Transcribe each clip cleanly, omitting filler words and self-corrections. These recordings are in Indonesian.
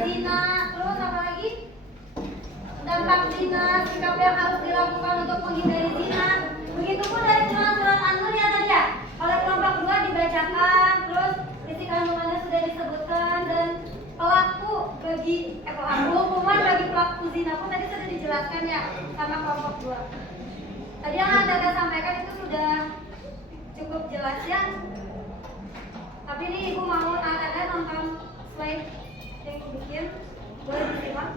zina. Terus apa lagi? Dampak zina, sikap yang harus dilakukan untuk menghindari zina. Begitupun dari surat An-Nur ya tadi ya. Oleh kelompok 2 dibacakan, terus isi kandungannya sudah disebutkan, dan hukuman bagi pelaku zina pun tadi sudah dijelaskan ya sama kelompok 2. Tadi yang Tata sampaikan itu sudah cukup jelas ya. Tapi ini Ibu mau ada nonton slide yang bikin, boleh disimak.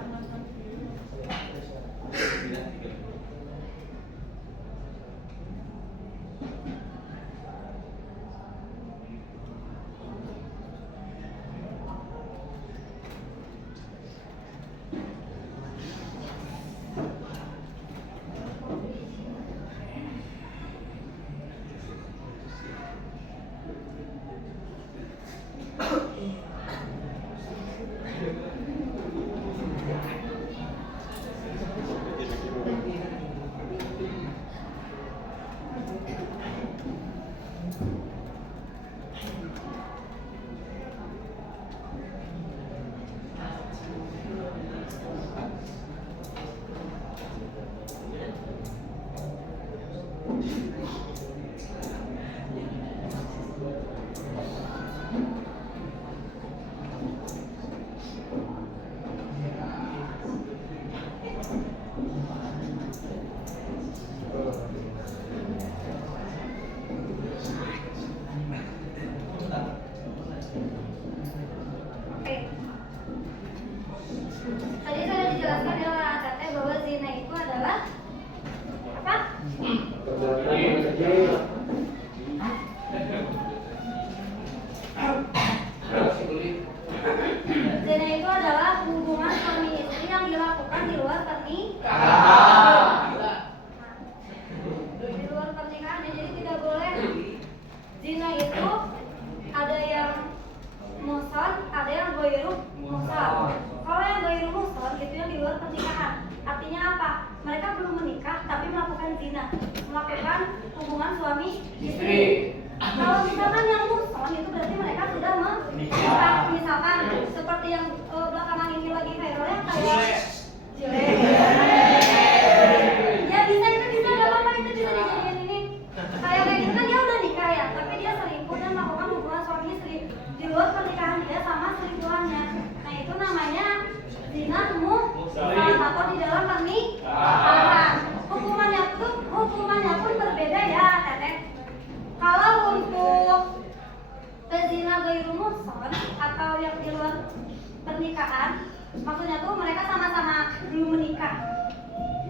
Maksudnya tuh mereka sama-sama belum menikah.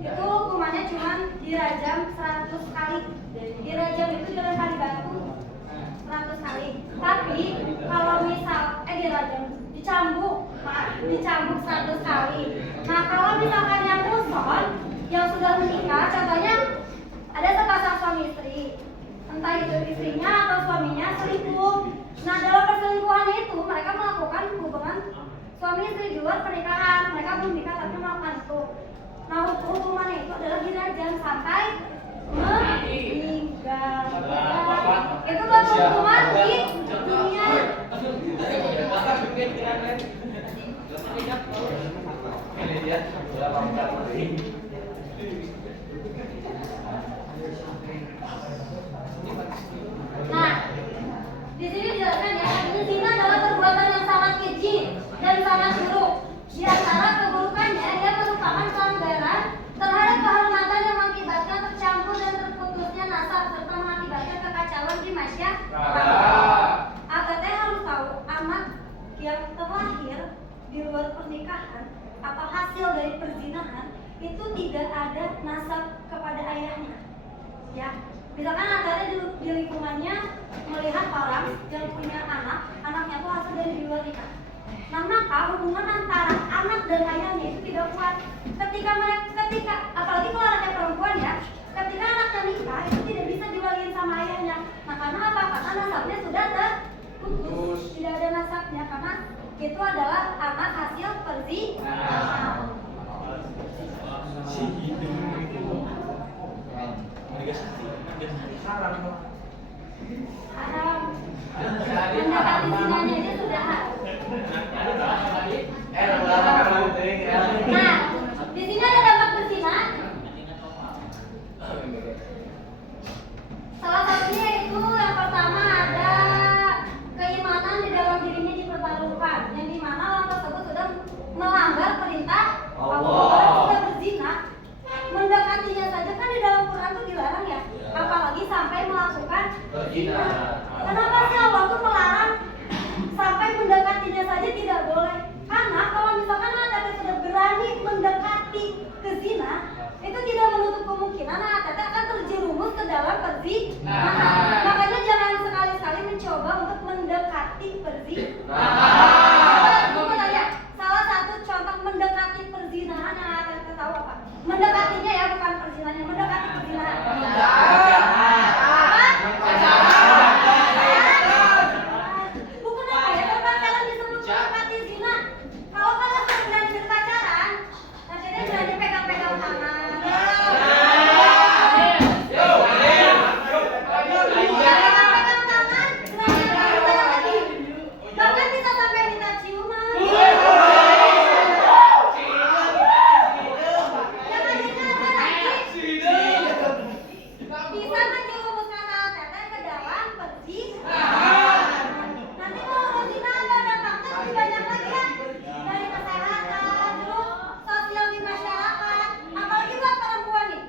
Itu hukumannya cuma dirajam 100 kali. Dirajam itu dengan kali batu 100 kali. Tapi kalau misal dicambuk 100 kali. Nah, kalau misalkan yang muson yang sudah menikah, contohnya ada sepasang suami istri. Entah itu istrinya atau suaminya selingkuh. Nah, dalam perselingkuhannya itu mereka melakukan hubungan suami istri di luar pernikahan, mereka belum nikah tapi melakukan itu. Nah, hukumannya itu adalah dirajam sampai meninggal. Itu baru hukuman di dunia. Nah, di sini dijelaskan ya, zina adalah perbuatan yang sangat keji dan sangat buruk. Di antara keburukannya, ia merupakan pelanggaran terhadap kehormatan yang mengakibatkan tercampur dan terputusnya nasab serta mengakibatkan kekacauan di masyarakat. Agatnya harus tahu, anak yang terlahir di luar pernikahan atau hasil dari perzinahan itu tidak ada nasab kepada ayahnya. Ya, misalkan agatnya di lingkungannya melihat orang yang punya anaknya itu hasil dari luar nikah. Nah, maka hubungan antara anak dan ayahnya itu tidak kuat. Ketika apalagi kalau anaknya perempuan ya, ketika anaknya nikah itu tidak bisa diwaliin sama ayahnya. Nah, karena apa? Karena nasabnya sudah terputus, tidak ada nasabnya karena itu adalah anak hasil perzinahan. Haram. Mendekati zinanya itu sudah haram. Nah, di sini ada dampak berzina. Salah satunya itu yang pertama ada keimanan di dalam dirinya dipertaruhkan, yang dimana orang tersebut sudah melanggar perintah Allah, sudah berzina. Mendekatinya saja kan di dalam Quran itu dilarang ya, apalagi sampai melakukan berzina. Kenapa sih Allah tuh melarang sampai mendekatinya saja tidak boleh? Karena kalau misalkan Anda sudah berani mendekati ke zina, itu tidak menutup kemungkinan Anda akan terjerumus ke dalam perzinahan. Makanya jangan sekali-kali mencoba untuk mendekati perzinahan. Coba tanya, salah satu contoh mendekati perzinahan yang Anda tahu apa? Mendekatinya ya, bukan perzinahan, mendekati perzinahan. Bukan apa ya, tempat kalian disebut mendekati zina. Kalau kalian sudah berani berpacaran, akhirnya berani pegang-pegang tangan. Bahkan bisa sampai minta ciuman. Jangan ingat lagi. Bisa menjerumuskan teteh ke dalam perzinahan. Nanti kalau udah zina ada dampaknya lebih banyak lagi ya. Dari kesehatan, terus sosial di masyarakat. Apalagi buat perempuan nih.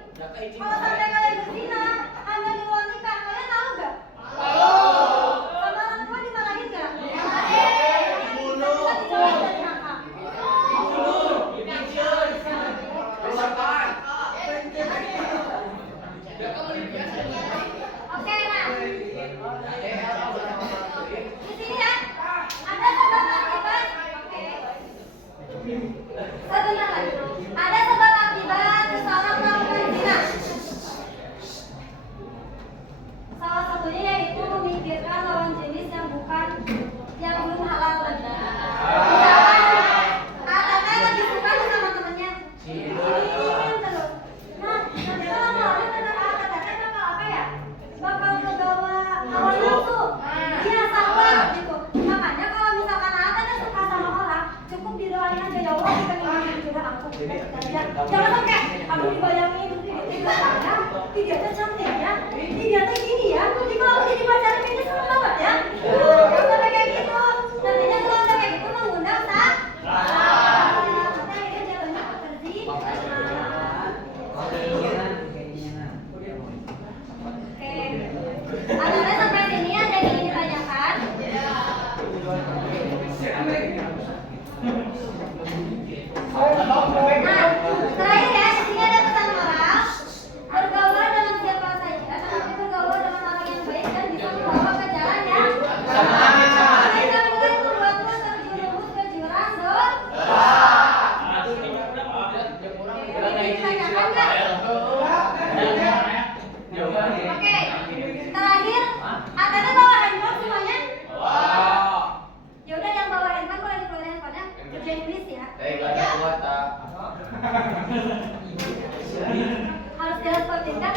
Kalau sampai kalian berzina, Anda di luar nikah, kalian tahu nggak? Sama orang tua dimarahin nggak? Oke, nah. Di sini ya, ada sebab akibat. Oke. Sebentar lagi. Ada sebab akibat seseorang melakukan zina. Salah satunya yaitu memikirkan lawan jenis yang belum halal lagi. Misalkan Anda lagi suka sama temennya, ingin terus. Nah, nanti kalau malam kata bakal apa ya? Bakal kebawa hawa nafsu. Dia sabar gitu. Makanya kalau misalkan Anda suka sama orang, cukup didoain aja, ya Allah kita ingin jodoh aku. Jangan sampai aku dibayangin dia tuh cantik ya, dia tuh gini ya. Jadi kalau aku jadi pacarnya kayaknya seneng banget ya. Jangan sampai kayak gitu. Nantinya kalau udah kayak gitu mengundang tak? Makanya dia jatuhnya ke perzinahan. Oke. Akhirnya sampai sini ada yang ingin ditanyakan? Nah, terakhir ya, di sini ada pesan moral. Bergaul dengan siapa saja, tetapi bergaul dengan orang yang baik dan bisa membawa ke jalan yang benar. Jangan ingin membuatmu terjerumus ke jurang dosa. Ini ditanyakan nggak? Oke, terakhir, Atana bawa handphone semuanya? Ya udah, yang bawa handphone boleh dikeluarin handphonenya. Kerjain tulis ya. Harus jelas penting kan?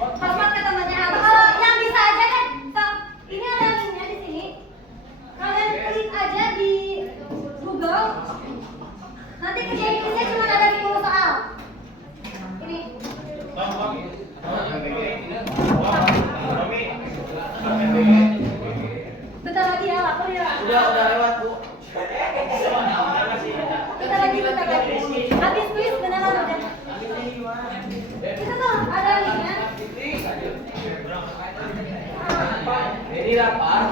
Hormat ke temannya. Atau kalau yang bisa aja deh, stop. Ini ada linknya di sini. Kalian klik aja di Google. Nanti kerjain tulisnya cuma ada 10 soal. Ini. Bentar lagi ya, lapor ya. Udah lewat, Bu. Bentar lagi. Habis kuis beneran udah. Itu tuh ada linknya. Ini lapar.